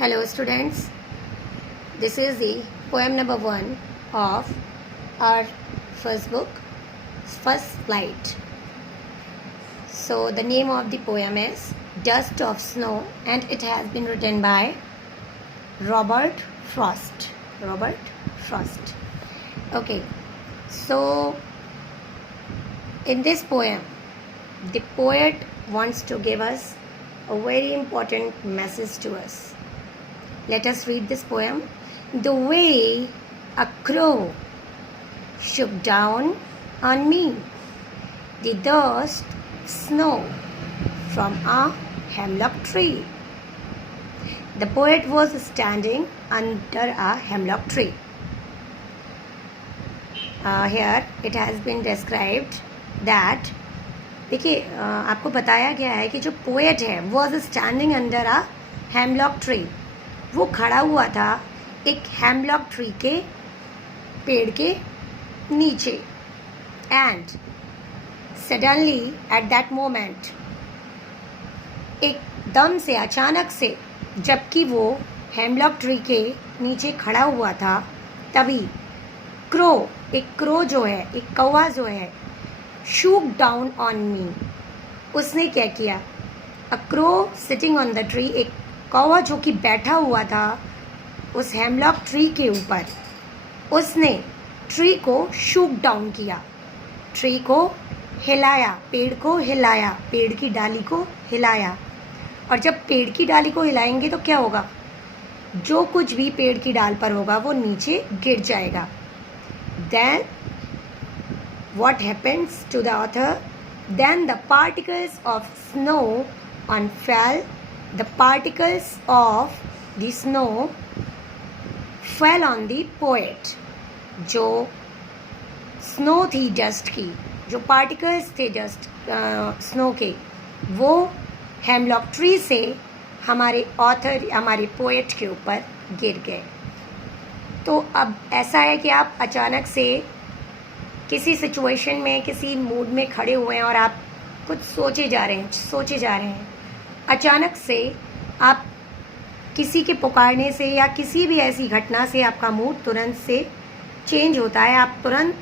Hello students, this is the poem number 1 of our first book, First Flight. So the name of the poem is Dust of Snow and it has been written by Robert Frost. Okay, so in this poem, the poet wants to give us a very important message to us. Let us read this poem. The way a crow shook down on me, the dust snow from a hemlock tree. The poet was standing under a hemlock tree. Here it has been described that देखिए आपको बताया गया है कि जो poet है was standing under a hemlock tree. वो खड़ा हुआ था एक हेमलॉक ट्री के पेड़ के नीचे. And suddenly at that moment, एकदम से अचानक से जबकि वो हेमलॉक ट्री के नीचे खड़ा हुआ था तभी एक क्रो जो है, एक कौवा जो है, शूक डाउन ऑन मी. उसने क्या किया? A crow sitting on the tree, एक कौवा जो कि बैठा हुआ था उस हेमलॉक ट्री के ऊपर, उसने ट्री को शूक डाउन किया, ट्री को हिलाया, पेड़ को हिलाया, पेड़ की डाली को हिलाया. और जब पेड़ की डाली को हिलाएंगे तो क्या होगा? जो कुछ भी पेड़ की डाल पर होगा वो नीचे गिर जाएगा. Then what happens to the author? Then the particles of snow the particles of the snow fell on the poet. जो स्नो थी डस्ट की, जो पार्टिकल्स थे डस्ट स्नो के, वो हेमलॉक ट्री से हमारे ऑथर, हमारे पोएट के ऊपर गिर गए. तो अब ऐसा है कि आप अचानक से किसी सिचुएशन में, किसी मूड में खड़े हुए हैं और आप कुछ सोचे जा रहे हैं. अचानक से आप किसी के पुकारने से या किसी भी ऐसी घटना से आपका मूड तुरंत से चेंज होता है. आप तुरंत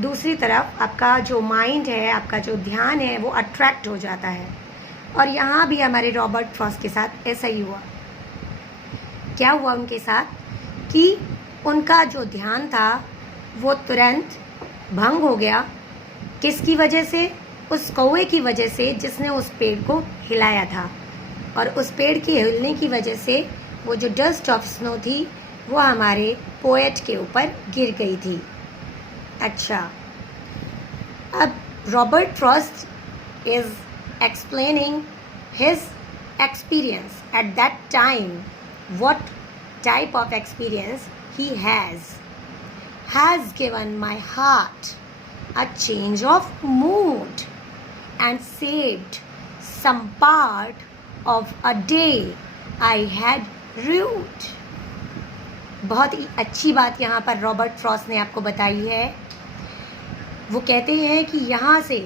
दूसरी तरफ, आपका जो माइंड है, आपका जो ध्यान है, वो अट्रैक्ट हो जाता है. और यहाँ भी हमारे रॉबर्ट फ्रॉस्ट के साथ ऐसा ही हुआ. क्या हुआ उनके साथ कि उनका जो ध्यान था वो तुरंत भंग हो गया. किसकी वजह से? उस कौवे की वजह से जिसने उस पेड़ को हिलाया था. और उस पेड़ के हिलने की वजह से वो जो डस्ट ऑफ स्नो थी वो हमारे पोएट के ऊपर गिर गई थी. अच्छा, अब Robert Frost is explaining his experience at that time. What type of experience he has given my heart a change of mood and saved some part of a day I had rued. बहुत ही अच्छी बात यहाँ पर Robert Frost ने आपको बताई है. वो कहते हैं कि यहाँ से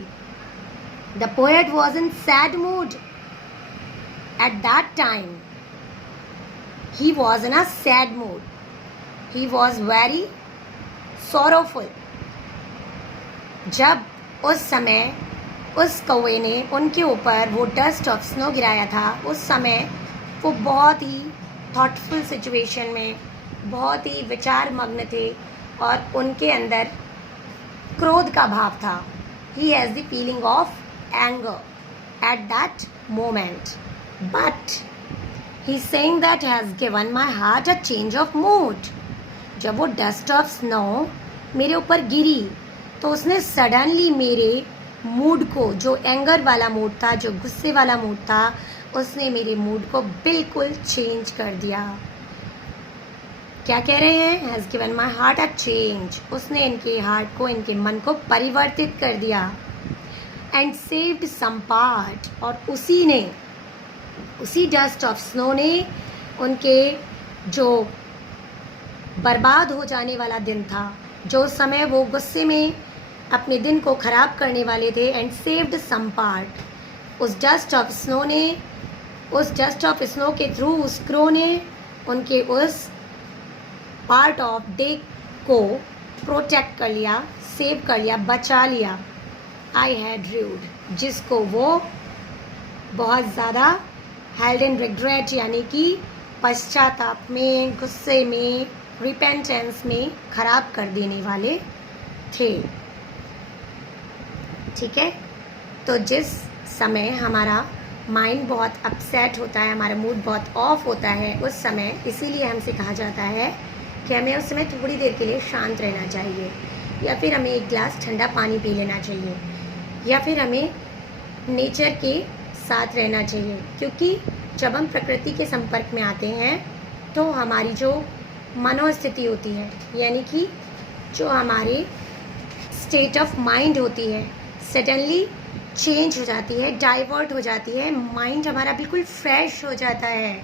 the poet was in sad mood at that time. He was in a sad mood. He was very sorrowful. जब उस समय उस कौवे ने उनके ऊपर वो डस्ट ऑफ स्नो गिराया था, उस समय वो बहुत ही थॉटफुल सिचुएशन में, बहुत ही विचार मग्न थे और उनके अंदर क्रोध का भाव था. He has the feeling of anger at that moment, but he saying that has given my heart a change of mood. जब वो डस्ट ऑफ स्नो मेरे ऊपर गिरी तो उसने सडनली मेरे मूड को, जो एंगर वाला मूड था, जो गुस्से वाला मूड था, उसने मेरे मूड को बिल्कुल चेंज कर दिया. क्या कह रहे हैं? Has given my heart a change. उसने इनके हार्ट को, इनके मन को परिवर्तित कर दिया. एंड सेव्ड सम पार्ट, और उसी डस्ट ऑफ स्नो ने उनके जो बर्बाद हो जाने वाला दिन था, जो समय वो गुस्से में अपने दिन को ख़राब करने वाले थे, एंड सेव्ड सम पार्ट, उस डस्ट ऑफ स्नो के थ्रू उस क्रो ने उनके उस पार्ट ऑफ डे को प्रोटेक्ट कर लिया, सेव कर लिया, बचा लिया। आई हैड रूड, जिसको वो बहुत ज़्यादा हेल्ड इन रिग्रेट यानी कि पश्चाताप में, गुस्से में, रिपेंटेंस में खराब कर देने वाले थे। ठीक है, तो जिस समय हमारा माइंड बहुत अपसेट होता है, हमारा मूड बहुत ऑफ होता है, उस समय इसीलिए हमसे कहा जाता है कि हमें उस समय थोड़ी देर के लिए शांत रहना चाहिए, या फिर हमें एक गिलास ठंडा पानी पी लेना चाहिए, या फिर हमें नेचर के साथ रहना चाहिए। क्योंकि जब हम प्रकृति के संपर्क में आते हैं तो हमारी जो मनोस्थिति होती है, यानी कि जो हमारे स्टेट ऑफ माइंड होती है, सडनली चेंज हो जाती है, डाइवर्ट हो जाती है, माइंड हमारा बिल्कुल फ्रेश हो जाता है।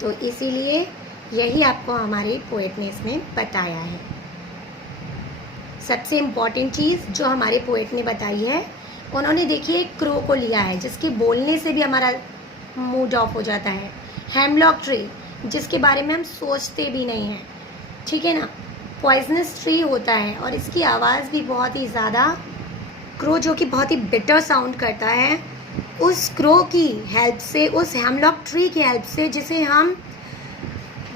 तो इसीलिए यही आपको हमारे पोएट ने इसमें बताया है। सबसे इम्पॉर्टेंट चीज़ जो हमारे पोएट ने बताई है, उन्होंने देखिए एक क्रो को लिया है जिसके बोलने से भी हमारा मूड ऑफ हो जाता है। हेमलॉक ट्री, जिसके बारे में हम सोचते भी नहीं हैं, ठीक है ना, पॉइजनस ट्री होता है और इसकी आवाज़ भी बहुत ही ज़्यादा, क्रो जो कि बहुत ही बिटर साउंड करता है, उस क्रो की हेल्प से, उस हेमलॉक ट्री की हेल्प से, जिसे हम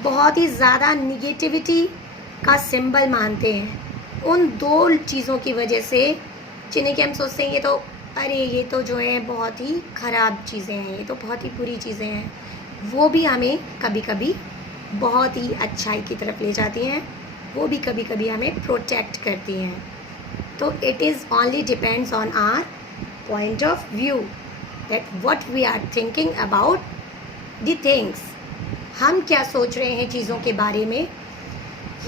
बहुत ही ज़्यादा निगेटिविटी का सिंबल मानते हैं, उन दो चीज़ों की वजह से, जिन्हें कि हम सोचते हैं ये तो, अरे ये तो जो है बहुत ही ख़राब चीज़ें हैं, ये तो बहुत ही बुरी चीज़ें हैं, वो भी हमें कभी कभी बहुत ही अच्छाई की तरफ ले जाती हैं, वो भी कभी कभी हमें प्रोटेक्ट करती हैं। तो it is only depends on our point of view, that what we are thinking about the things. हम क्या सोच रहे हैं चीज़ों के बारे में,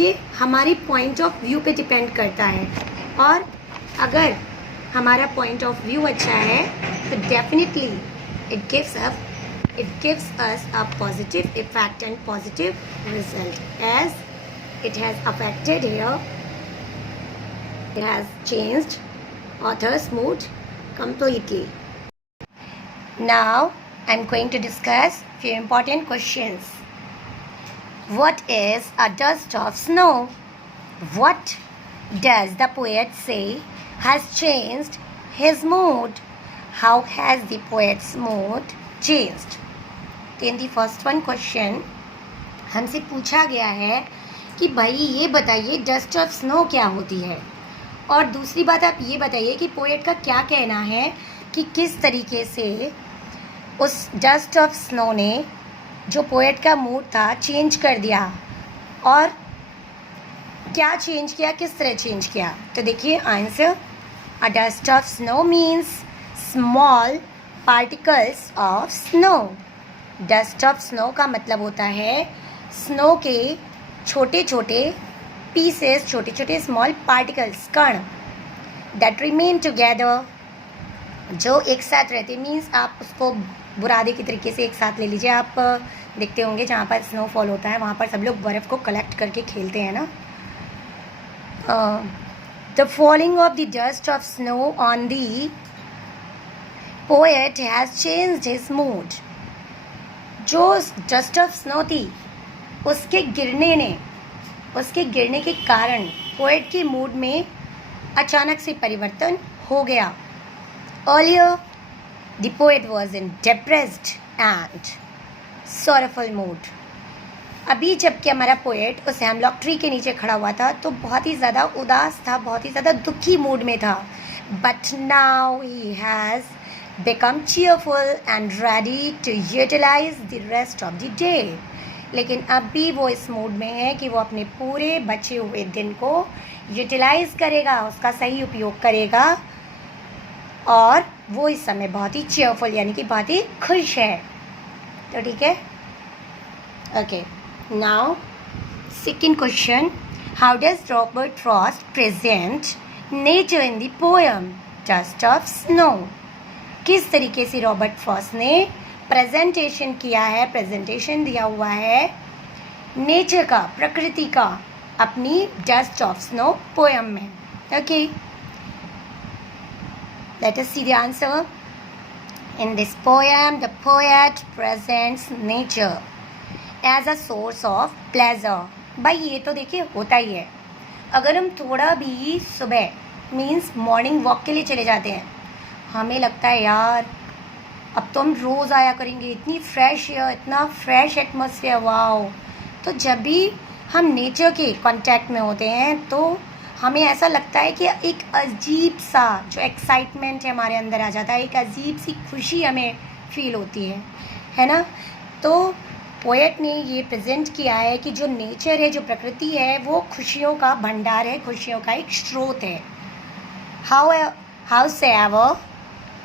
ये हमारी पॉइंट ऑफ व्यू पे डिपेंड करता है। और अगर हमारा पॉइंट ऑफ व्यू अच्छा है तो definitely it gives us a positive effect and positive result, as it has affected here, it has changed author's mood completely. Now I'm going to discuss few important questions. What is a dust of snow? What does the poet say has changed his mood? How has the poet's mood changed? In the first one question हमसे पूछा गया है कि भाई ये बताइए dust of snow क्या होती है, और दूसरी बात आप ये बताइए कि पोएट का क्या कहना है कि किस तरीके से उस डस्ट ऑफ स्नो ने जो पोएट का मूड था चेंज कर दिया, और क्या चेंज किया, किस तरह चेंज किया। तो देखिए answer, a dust of snow means small particles of snow. Dust of snow का मतलब होता है स्नो के छोटे छोटे पीसेस, छोटे छोटे स्मॉल पार्टिकल्स, कण, दैट रिमेन टुगेदर, जो एक साथ रहते। मीन्स आप उसको बुरादे की तरीके से एक साथ ले लीजिए। आप देखते होंगे जहाँ पर स्नोफॉल होता है वहाँ पर सब लोग बर्फ़ को कलेक्ट करके खेलते हैं ना। The falling of the dust of snow on the poet has changed his mood. जो डस्ट ऑफ स्नो थी उसके गिरने के कारण पोएट के मूड में अचानक से परिवर्तन हो गया। Earlier, the poet was in depressed and sorrowful mood. अभी जबकि हमारा पोएट उस हेमलॉक ट्री के नीचे खड़ा हुआ था तो बहुत ही ज़्यादा उदास था, बहुत ही ज़्यादा दुखी मूड में था। But now he has become cheerful and ready to utilize the rest of the day. लेकिन अब भी वो इस मूड में है कि वो अपने पूरे बचे हुए दिन को यूटिलाइज करेगा, उसका सही उपयोग करेगा, और वो इस समय बहुत ही चेयरफुल यानी कि बहुत ही खुश है। तो ठीक है, okay. Now second question, how does Robert Frost present nature in the poem dust of snow? किस तरीके से रॉबर्ट फ्रॉस्ट ने प्रेजेंटेशन किया है, प्रेजेंटेशन दिया हुआ है नेचर का, प्रकृति का, अपनी डस्ट ऑफ स्नो पोएम में। Okay, let us see the answer. In this poem the poet presents nature as a source of pleasure. भाई ये तो देखिए होता ही है। अगर हम थोड़ा भी सुबह मीन्स मॉर्निंग वॉक के लिए चले जाते हैं, हमें लगता है यार अब तो हम रोज़ आया करेंगे, इतनी फ्रेश एयर, इतना फ्रेश एटमॉस्फेयर, वाओ। तो जब भी हम नेचर के कांटेक्ट में होते हैं तो हमें ऐसा लगता है कि एक अजीब सा जो एक्साइटमेंट है हमारे अंदर आ जाता है, एक अजीब सी खुशी हमें फील होती है ना। तो पोएट ने ये प्रेजेंट किया है कि जो नेचर है, जो प्रकृति है, वो खुशियों का भंडार है, खुशियों का एक स्रोत है। Howsoever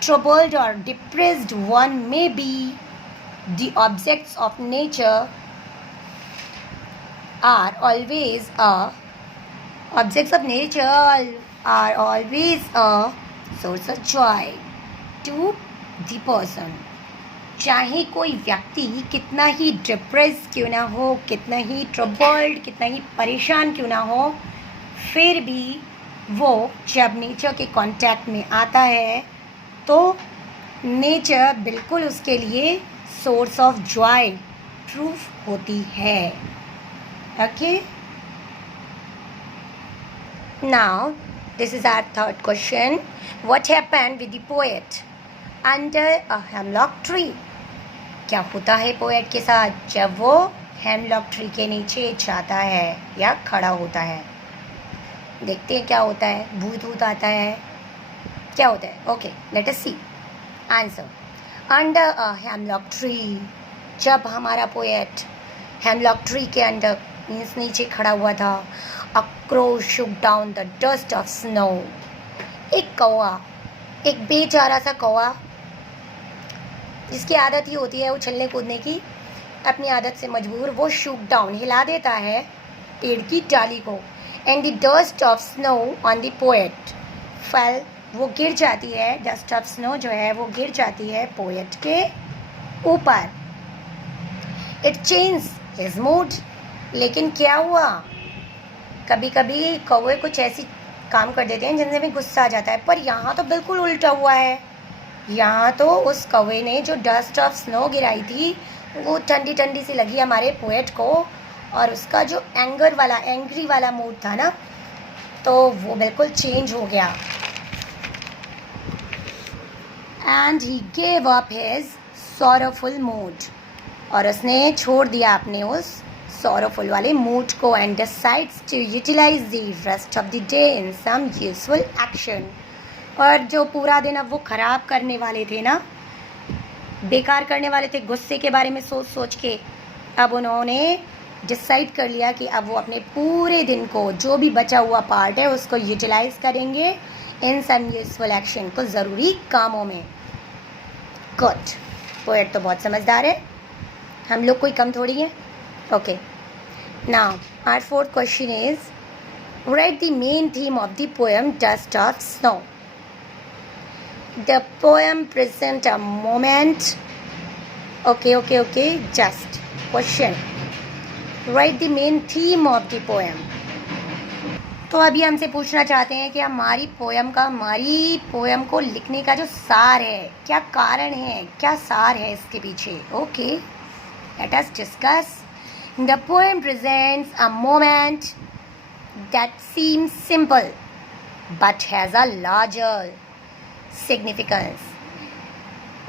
troubled or depressed one may be, the objects of nature are always a source of joy to the person। चाहे कोई व्यक्ति कितना ही डिप्रेस क्यों ना हो, कितना ही ट्रबल्ड, कितना ही परेशान क्यों ना हो, फिर भी वो जब नेचर के कांटेक्ट में आता है तो नेचर बिल्कुल उसके लिए सोर्स ऑफ जॉय प्रूफ होती है। Okay, now this is our third question. What happened with the poet under a hemlock tree? क्या होता है पोएट के साथ जब वो हेमलॉक ट्री के नीचे जाता है या खड़ा होता है? देखते हैं क्या होता है। भूत आता है, क्या होता है? Okay, let us see answer. Under a hemlock tree, जब हमारा पोएट हेमलॉक ट्री के अंडर मीन्स नीचे खड़ा हुआ था, a crow shook down the dust of snow. एक कौवा, एक बेचारा सा कौवा जिसकी आदत ही होती है उछलने कूदने की, अपनी आदत से मजबूर वो शुक डाउन हिला देता है पेड़ की डाली को, and the dust of snow on the poet fail, वो गिर जाती है, डस्ट ऑफ स्नो जो है वो गिर जाती है पोएट के ऊपर। It change his mood. लेकिन क्या हुआ, कभी कभी कौवे कुछ ऐसी काम कर देते हैं जिनसे भी गुस्सा आ जाता है, पर यहाँ तो बिल्कुल उल्टा हुआ है। यहाँ तो उस कौवे ने जो डस्ट ऑफ स्नो गिराई थी वो ठंडी ठंडी सी लगी हमारे पोएट को, और उसका जो एंग्री वाला मूड था ना, तो वो बिल्कुल चेंज हो गया। And he gave up his sorrowful mood, और उसने छोड़ दिया अपने उस सॉरोफुल वाले मूड को, and decides to utilise the rest of the day in some useful action. और जो पूरा दिन अब वो ख़राब करने वाले थे ना, बेकार करने वाले थे गुस्से के बारे में सोच सोच के, अब उन्होंने डिसाइड कर लिया कि अब वो अपने पूरे दिन को जो भी बचा हुआ पार्ट है उसको यूटिलाइज करेंगे इन सम यूजफुल एक्शन, को ज़रूरी कामों में। गुड, पोएट तो बहुत समझदार है, हम लोग कोई कम थोड़ी है। Okay, now our fourth question is write the main theme of the poem dust of snow. The poem present a moment. Okay. Just question. Write the main theme of the poem. तो अभी हमसे पूछना चाहते हैं कि हमारी poem को लिखने का जो सार है, क्या कारण है, क्या सार है इसके पीछे। Okay, let us discuss. The poem presents a moment that seems simple but has a larger significance.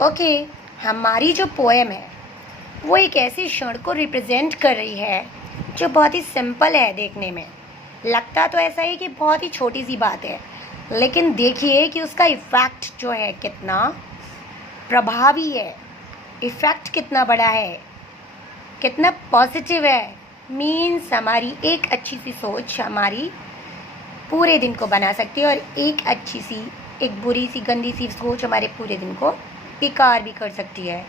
Okay, हमारी जो पोएम है वो एक ऐसे क्षण को रिप्रेजेंट कर रही है जो बहुत ही सिंपल है, देखने में लगता तो ऐसा ही कि बहुत ही छोटी सी बात है, लेकिन देखिए कि उसका इफ़ेक्ट जो है कितना प्रभावी है, इफ़ेक्ट कितना बड़ा है, कितना पॉजिटिव है। मीन्स हमारी एक अच्छी सी सोच हमारी पूरे दिन को बना सकती है, और एक बुरी सी गंदी सी सोच हमारे पूरे दिन को बेकार भी कर सकती है।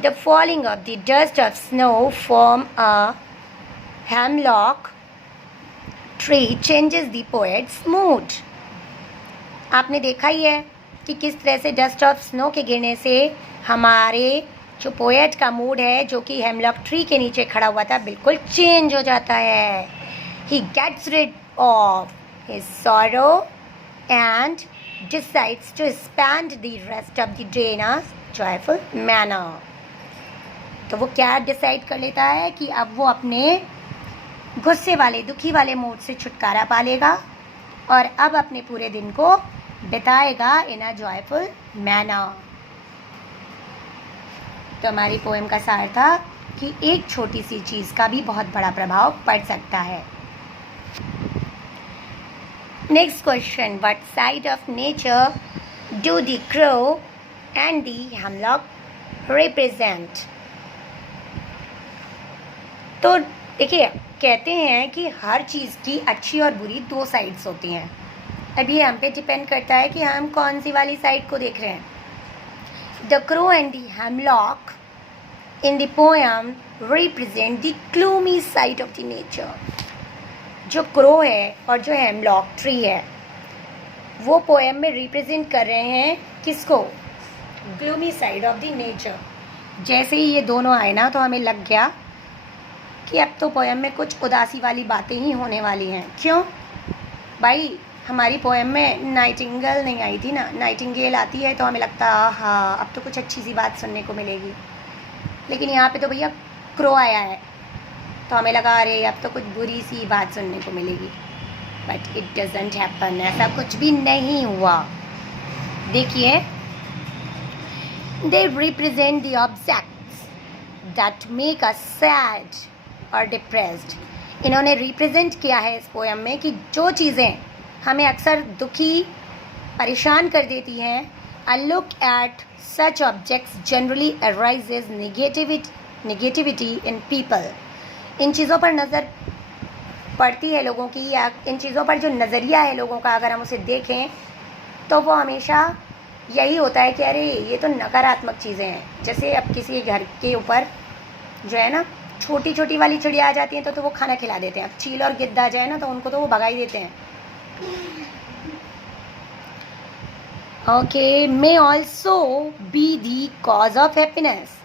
The falling of the dust of snow from a hemlock tree changes the poets mood. आपने देखा ही है कि किस तरह से डस्ट ऑफ स्नो के गिरने से हमारे जो पोएट का मूड है, जो कि हेमलॉक ट्री के नीचे खड़ा हुआ था, बिल्कुल चेंज हो जाता है। He gets rid of his sorrow and decides to spend the rest of the day in a joyful manner. तो वो क्या डिसाइड कर लेता है कि अब वो अपने गुस्से वाले दुखी वाले मूड से छुटकारा पा लेगा और अब अपने पूरे दिन को बिताएगा इन अ जॉयफुल मैनर। तो हमारी पोएम का सार था कि एक छोटी सी चीज़ का भी बहुत बड़ा प्रभाव पड़ सकता है। Next question, what side of nature do the crow and the hemlock represent? तो देखिए, कहते हैं कि हर चीज़ की अच्छी और बुरी दो साइड्स होती हैं। अब ये हम पे डिपेंड करता है कि हम कौन सी वाली साइड को देख रहे हैं। The crow and the hemlock in the poem represent the gloomy side of the nature। जो क्रो है और जो हेमलॉक ट्री है वो पोएम में रिप्रेजेंट कर रहे हैं किसको? Gloomy side of the nature. जैसे ही ये दोनों आए ना तो हमें लग गया कि अब तो पोएम में कुछ उदासी वाली बातें ही होने वाली हैं। क्यों भाई? हमारी पोएम में नाइटिंगेल नहीं आई थी ना, नाइटिंगेल आती है तो हमें लगता है हाँ अब तो कुछ अच्छी सी बात सुनने को मिलेगी, लेकिन यहाँ पे तो भैया क्रो आया है तो हमें लगा अरे अब तो कुछ बुरी सी बात सुनने को मिलेगी, बट इट डजंट हैपन। ऐसा कुछ भी नहीं हुआ। देखिए, they represent the objects that make us sad और डिप्रेस्ड। इन्होंने रिप्रेजेंट किया है इस पोएम में कि जो चीज़ें हमें अक्सर दुखी परेशान कर देती हैं, a look at such objects generally arises negativity in people। इन चीज़ों पर नज़र पड़ती है लोगों की, या इन चीज़ों पर जो नज़रिया है लोगों का अगर हम उसे देखें तो वो हमेशा यही होता है कि अरे ये तो नकारात्मक चीज़ें हैं। जैसे अब किसी घर के ऊपर जो है ना छोटी छोटी वाली चिड़िया आ जाती हैं तो वो खाना खिला देते हैं। अब चील और गिद्ध आ जाए ना तो उनको तो वो भगा ही देते हैं। Okay, may also be the cause of happiness.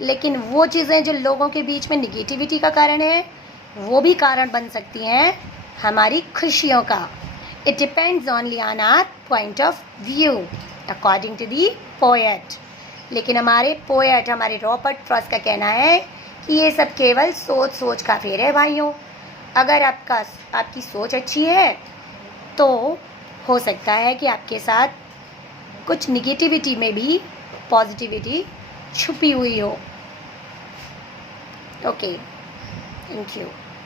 लेकिन वो चीज़ें जो लोगों के बीच में निगेटिविटी का कारण है वो भी कारण बन सकती हैं हमारी खुशियों का। It depends only on our point of view according to the poet. लेकिन हमारे पोएट, हमारे रॉबर्ट फ्रॉस्ट का कहना है कि ये सब केवल सोच का फेर है भाइयों। अगर आपकी सोच अच्छी है तो हो सकता है कि आपके साथ कुछ निगेटिविटी में भी पॉजिटिविटी छुपी हुई हो। Okay, thank you.